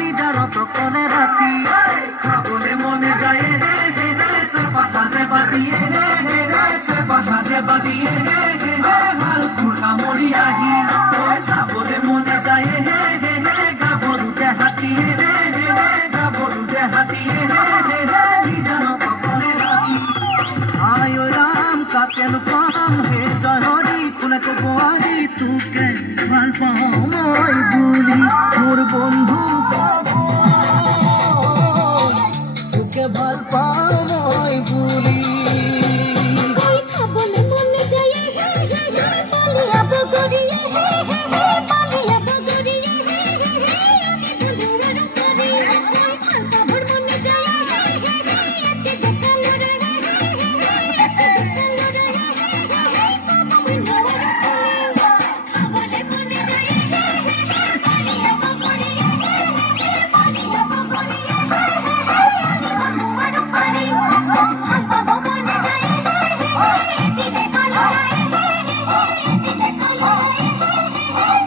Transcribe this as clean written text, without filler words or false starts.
নিজারত কলে রাতি খাবলে মনে যায় রে হে রে সে বাজে বাদিয়ে রে হে রে সে বাজে বাদিয়ে রে হে রে হাল খুড়া মরি আহি ওই সাবলে মনে যায় হে হে হে গাবরুতে হাতিয়ে রে হে রে গাবরুতে হাতিয়ে রে হে রে নিজারত কলে রাতি আয় রাম কাকেন পাম হে জয় হরি কোনে কো আরি তুকে ভাল পাও মই বুলি মোর বন্ধু